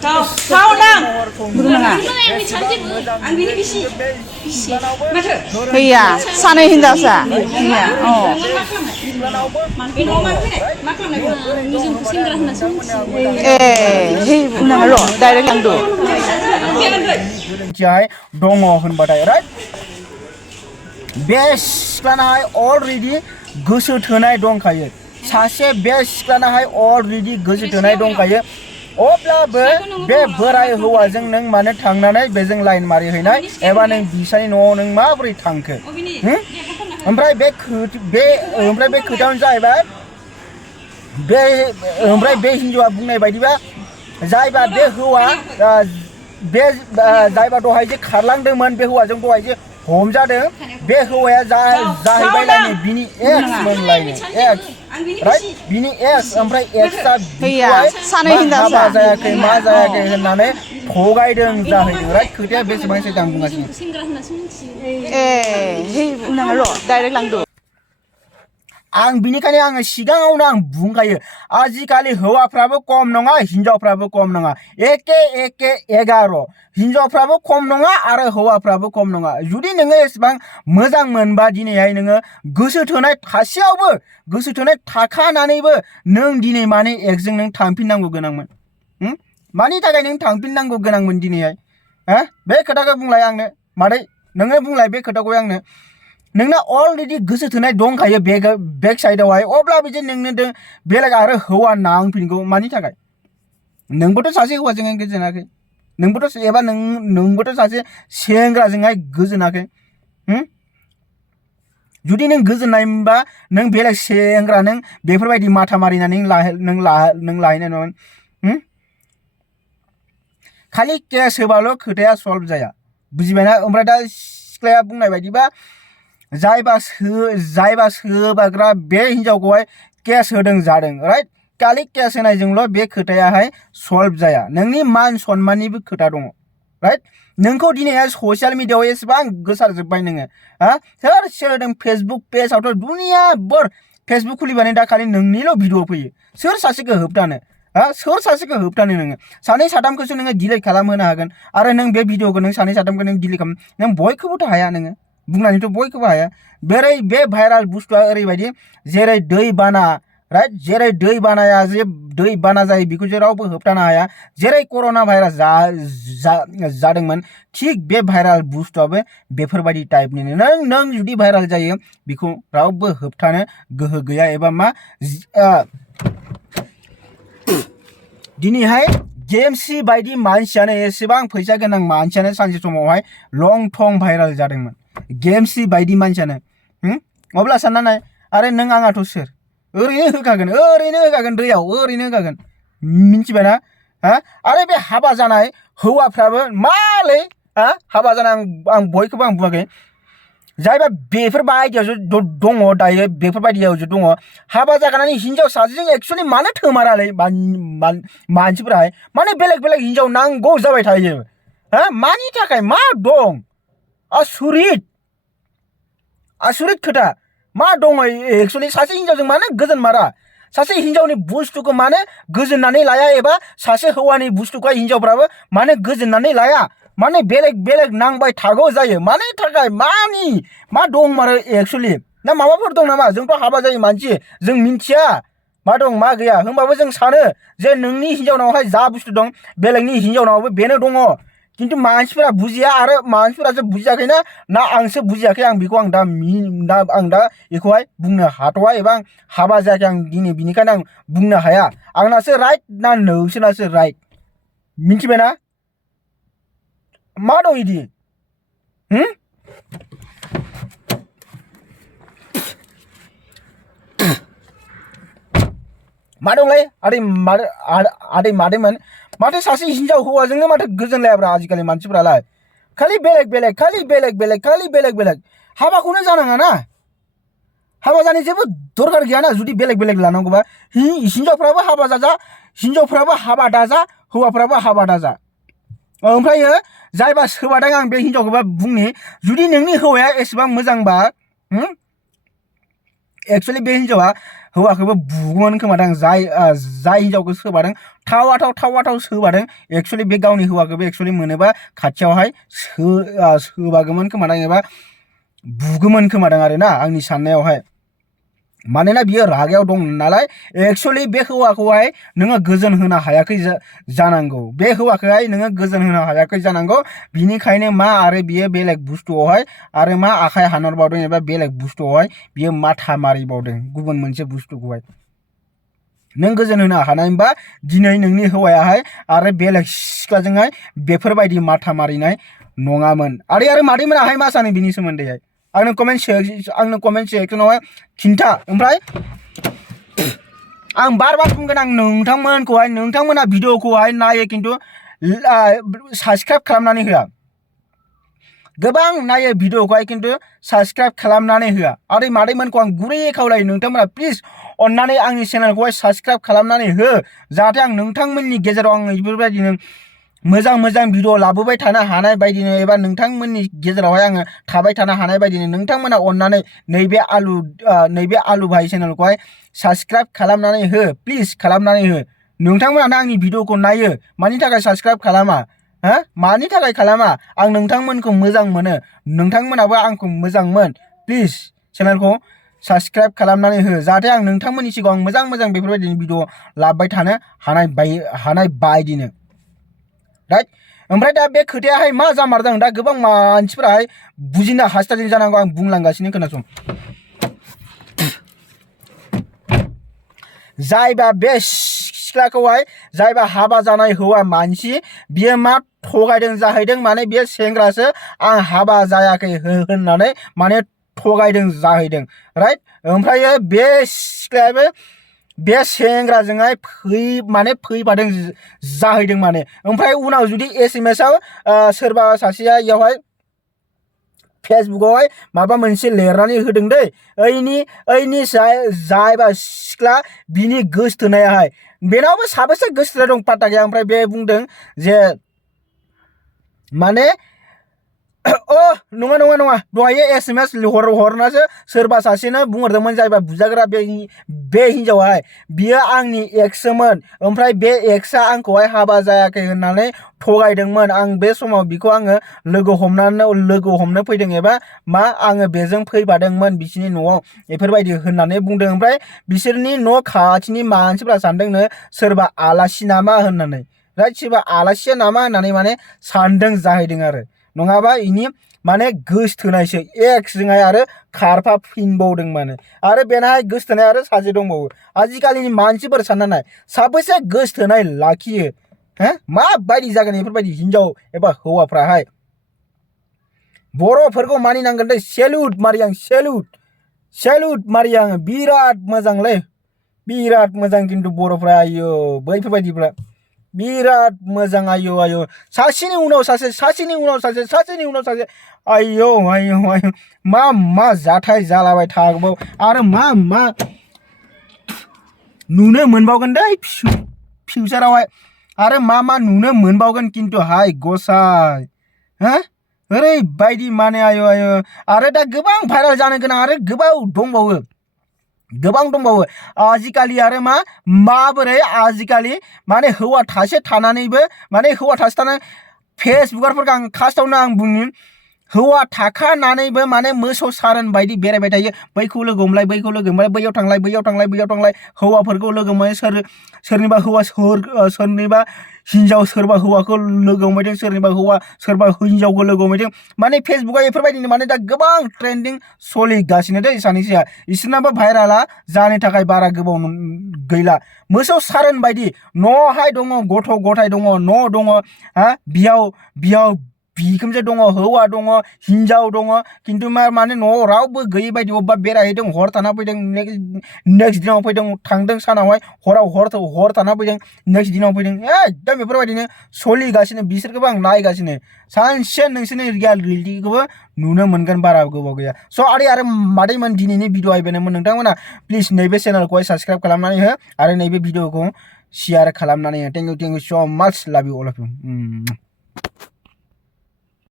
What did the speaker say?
Kau nang. Bukan Yang cantik. Ang bini bisi. Bisi. Macam. iya sana hindasa iya oh Bini orang ni. Makan lagi. Nizam singgah nasi. hei nang lo direct yang do Gwrwntiya Hwowanibw right bे सिख्लानाहाय already गोसो थोनाय दंखायो सासे बे सिख्लानाहाय already गोसो थोनाय दंखायो अब्लाबो बे बोराय हौवाजों नों मानो थांनानै बेजों लाइन मारिहैनाय एबा नों बिसानि न'आव नों माबोरै थांखो ओमफ्राय बे खोथायानो जाहैबाय बे हिन्जावा बुंनाय बायदिबा जायबा बे हौवा बे जायबा दहाय जे खारलांदोंमोन बे हौवाजों दहाय जे हमजादों बे हौवाया जाहैबाय लायनो बिनि एक्स मोनलायनो एक्स राइट बिनि एक्स ओमफ्राय एक्सआ हाबा जायाखै मा जायाखै होननानै थगायदों जाहैदों राइट खोथाया बेसेबां सैथो आं बुंगासिनो hei nang lo direct yang do आं बिनिखायनो आङो सिगाङावनो आं बुंखायो आजिखालि हौवाफ्राबो खम नङा हिनजावफ्राबो खम नङा एके 11 हिनजावफ्राबो खम नङा आरो हौवाफ्राबो खम नङा जुदि नोङो एसेबां मोजां मोनबा दिनैहाय नोङो गोसो थोनाय थासेयावबो गोसो थोनाय थाखानानैबो नों दिनै माने एक्सजों नों थांफिननांगौ गोनांमोन मानि थाखाय नों थांफिननांगौ गोनांमोन दिनैहाय बे खोथाखौ बुंलाय आंनो मादै नोङो बुंलाय बे खोथाखौ आंनो नोंना अलरेडि गोसो थोनाय दंखायो बेक साइडआवहाय अब्लाबो जे नोंनो बेलेग आरो हौवा नांफिनगौ मानि थाखाय नोंबोथ' सासे हौवाजोंहाय गोजोनाखै नोंबोथ' एबा नोंबोथ' सासे सेंग्राजोंहाय गोजोनाखै जुदि नों गोजोननायमोनबा नों बेलेग सेंग्रा नों बेफोरबायदि माथा मारिनानै नों लाहैनाय नङामोन खालि केस होबाल' खोथाया सल्भ जाया बुजिबायना ओमफ्राय दा सिख्लाया बुंनाय बायदिबा जायबा सोबाग्रा बे हिनजावखौहाय केस होदों जादों राइट खालि केस होनायजोंल' बे खोथायाहाय सल्भ जाया नोंनि मान सन्माननिबो खोथा दङ राइट नोंखौ दिनैहाय ससियेल मिडियाआव एसेबां गोसारजोब्बाय नोङो सोर होदों फेसबुक पेजआवथ' दुनिया बोर फेसबुक खुलिबानो दा खालि नोंनिल' भिडिअ फैयो सोर सासेखौ होबथानो नोङो सानै साथामखौसो नोङो डिलिट खालामहोनो हागोन आरो नों बे भिडिअखौ नों सानै साथामखौ नों डिलिट खालाम नों बयखौबोथ' हाया नोङो बुंनानैथ' बयखौबो हाया बे भाइराल बुस्थुआ ओरैबायदि जेरै दै बाना राइट जेरै दै बानाया जे दै बाना जायो बेखौ जे रावबो होबथानो हाया जेरै कर'ना भाइरास जादोंमोन थिग बे भाइराल बुस्थुआबो बेफोरबायदि टाइपनिनो नों जुदि भाइराल जायो बेखौ रावबो होबथानो गोहो गैया एबा मा दिनैहाय गेमसि बायदि मानसियानो एसेबां फैसा गोनां मानसियानो सानसे समावहाय लं थं भाइराल जादोंमोन गेमसि बायदि मानसियानो अब्ला सानना नाय आरो नों आंहाथ' सोर ओरैनो होखागोन दैयाव ओरैनो होखागोन मिन्थिबायना आरो बे हाबा जानाय हौवाफ्राबो मालै हाबा जानाय आं बयखौबो आं बुङाखै जायबा बेफोरबायदियावसो दङ दायो बेफोरबायदियावसो दङ हाबा जाखानानै हिनजाव सासेजों एक्सुवेलि मानो थोमारालै मानसिफोराहाय माने बेलेग हिनजाव नांगौ जाबाय थायो मानि थाखाय मा दं आसुरित खोथा मा दङ एक्सुवेलि सासे हिनजावजों मानो गोजोन मारा सासे हिनजावनि बुस्थुखौ मानो गोजोननानै लाया एबा सासे हौवानि बुस्थुखौ हिनजावफ्राबो मानो गोजोननानै लाया माने बेलेग नांबाय थागौ जायो मानि थाखाय मा दं मारो एक्सुवेलि ना माबाफोर दं नामा जोंथ' हाबा जायो मानसि जों मिन्थिया मा दं मा गैया होमबाबो जों सानो जे नोंनि हिनजावनावहाय जा बुस्थु दं बेलेगनि हिनजावनावबो बेनो दङ खिन्थु मानसिफोरा बुजिया आरो मानसिफोरासो बुजियाखैना ना आंसो बुजियाखै आं बेखौ आं दा बेखौहाय बुंनो हाथ'वा एबा आं हाबा जायाखै आं दिनै बिनिखायनो आं बुंनो हाया आंनासो राइट ना नोंसोरनासो राइट मिन्थिबायना मा दं इदि मा दंलै आदै मादैमोन माथो सासे हिनजाव हौवाजोंनो माथो गोजोन लायाब्रा आजिखालि मानसिफोरालाय खालि बेलेग हाबाखौनो जानाङा ना हाबा जानाय जेबो दरकार गैया ना जुदि बेलेग लानांगौबा हिनजावफ्राबो हाबा जाजा हिनजावफ्राबो हाबा दाजा हौवाफ्राबो हाबा दाजा ओमफ्रायो जायबा सोबादों आं बे हिनजावखौबा बुंनि जुदि नोंनि हौवाया एसेबां मोजांबा एक्चुअली बे हिनजावा हौवाखौबो बुगौमोन खोमादां जाय हिनजावखौ सोबादों थावा सोबादों एक्चुअली बे गावनि हौवाखौबो एक्चुअली मोनोबा खाथियावहाय सोबागौमोन खोमादां एबा बुगौमोन खोमादां आरोना आंनि साननायावहाय मानोना बियो रागायाव दं नालाय एक्चुअली बे हौवाखौहाय नोङो गोजोन होनो हायाखै जानांगौ बे हौवाखौहाय नोङो गोजोन होनो हायाखै जानांगौ बिनिखायनो मा आरो बियो बेलेग बुस्थुआवहाय आरो मा आखाइ हानहरबावदों एबा बेलेग बुस्थुआवहाय बियो माथा मारिबावदों गुबुन मोनसे बुस्थुखौहाय नों गोजोन होनो हानायबा दिनै नोंनि हौवायाहाय आरो बेलेग सिख्लाजोंहाय बेफोरबायदि माथा मारिनाय नङामोन आरो मादैमोनाहाय मा सानो बिनि सोमोन्दैहाय आंनो कमेन्ट सेक्सनावहाय खिन्था ओमफ्राय आं बार बुंगोन आं नोंथांमोना भिडिअखौहाय नायो खिन्थु साबस्क्राइब खालामनानै होआ गोबां नायो भिडिअखौहाय खिन्थु साबस्क्राइब खालामनानै होआ आरो मादैमोनखौ आं गुरैयै खावलायो नोंथांमोना प्लिज अन्नानै आंनि चेनेलखौहाय साबस्क्राइब खालामनानै हो जाहाथे आं नोंथांमोननि गेजेराव आं बेफोरबायदिनो मोजां भिडिअ लाबोबाय थानो हानाय बायदिनो एबा नोंथांमोननि गेजेरावहाय आङो थाबाय थानो हानाय बायदिनो नोंथांमोना अन्नानै नैबे आलु भाई चेनेलखौहाय साबस्क्राइब खालामनानै हो प्लिज खालामनानै हो नोंथांमोनानो आंनि भिडिअखौ नायो मानि थाखाय साबस्क्राइब खालामा मानि थाखाय खालामा आं नोंथांमोनखौ मोजां मोनो नोंथांमोनाबो आंखौ मोजां मोन प्लिज चेनेलखौ साबस्क्राइब खालामनानै हो जाहाथे आं नोंथांमोननि सिगाङाव मोजां बेफोरबायदिनो भिडिअ लाबोबाय थानो हानाय बायदिनो राइट ओमफ्राय दा बे खोथायाहाय मा जामारदों दा गोबां मानसिफोराहाय बुजिनो हास्थायदों जानांगौ आं बुंलांगासिनो खोनासं जायबा बे सिख्लाखौहाय जायबा हाबा जानाय हौवा मानसि बियो मा थगायदों जाहैदों माने बे सेंग्रासो आं हाबा जायाखै होननानै माने थगायदों जाहैदों राइट ओमफ्राय बे सिख्लायाबो बे सेंग्राजोंहाय फैफादों जाहैदों माने ओमफ्राय उनाव जुदि SMS आव सोरबा सासेया इयावहाय फेसबुकआवहाय माबा मोनसे लिरनानै होदों दै ओइनि जायबा सिख्ला बिनि गोसथोनायाहाय बेनावबो साबेसे गोसथोनाय दं पात्ता गैया ओमफ्राय बे बुंदों जे माने नङा दहायो SMS हरनासो सोरबा सासेनो बुंहरदोंमोन जायबा बुजाग्रा बे हिनजावाहाय बियो आंनि एक्समोन ओमफ्राय बे एक्सआ आंखौहाय हाबा जायाखै होननानै थगायदोंमोन आं बे समाव बिखौ आङो लोगो हमनो फैदों एबा मा आङो बेजों फैफादोंमोन बिसिनि न'आव बेफोरबायदि होननानै बुंदों ओमफ्राय बिसोरनि न' खाथिनि मानसिफ्रा सानदोंनो सोरबा आलासि नामा होननानै राइट सोरबा आलासिया नामा होननानै माने सानदों जाहैदों आरो नङाबा इनि माने गोसथोनायसो एक्सजोंहाय आरो खारफाफिनबावदों माने आरो बेनाहाय गोसथोनाय आरो सासे दंबावो आजिखालिनि मानसिफोर साननाय साबेसे गोसथोनाय लाखियो माबायदि जागोन बेफोरबायदि हिनजाव एबा हौवाफ्राहाय बर'फोरखौ मानिनांगोन दै सेलुट मारियो आङो बिराद मोजांलै बिराद मोजां खिन्थु बर'फ्रा आयो बैफोरबायदिफ्रा बिराद मोजां आयो सासेनि उनाव सासे आयो मा जाथाय जालाबाय थागौ आरो मा नुनो मोनबावगोन दै फिउचारावहाय आरो मा नुनो मोनबावगोन खिन्थु हाय गसाय ओरैबायदि माने आयो आरो दा गोबां भाइराल जानो गोनां आरो गोबां दंबावो आजिखालि आरो माबोरै आजिखालि माने हौवा थासे थानानैबो माने फेसबुकारफोरखौ आं फार्स्टआवनो आं बुङो हौवा थाखानानैबो माने मोसौ सारोन बायदि बेरायबाय थायो बैखौ लोगो हमलाय बैयाव थांलाय हौवाफोरखौ लोगो हमो सोरनिबा हिनजाव सोरबा हौवाखौ लोगो हमैदों सोरबा हिनजावखौ लोगो हमैदों माने फेसबुकआव बेफोरबायदिनो माने दा गोबां ट्रेन्डिं सोलिगासिनो दै सानैसोआ इसोरनाबो भाइराला जानो थाखाय बारा गोबाव गैला मोसौ सारोन बायदि न'हाय दङ गथ' गथाय दङ न' दङ बियाव बिखुनजो दङ हौवा दङ हिनजाव दङ खिन्थु माने न'आव रावबो गैयै बायदि अबेबा बेरायहैदों हर थाना फैदों नेक्स्ट दिनाव फैदों थांदों सानावहाय हराव हर थाना फैदों नेक्स्ट दिनाव फैदों एकदम बेफोरबायदिनो सोलिगासिनो बिसोरखौबो आं नायगासिनो सानसे नोंसोरनि रियेलिटिखौबो नुनो मोनगोन बारा गोबाव गैया स' आरो मादैमोन दिनैनि भिडिअ बेनोमोन नोंथांमोना प्लिज नैबे चेनेलखौहाय साबस्क्राइब खालामनानै हो आरो नैबे भिडिअखौ शेयार खालामनानै हो थेंक इउ स' माच लाभ इउ अल अफ इउ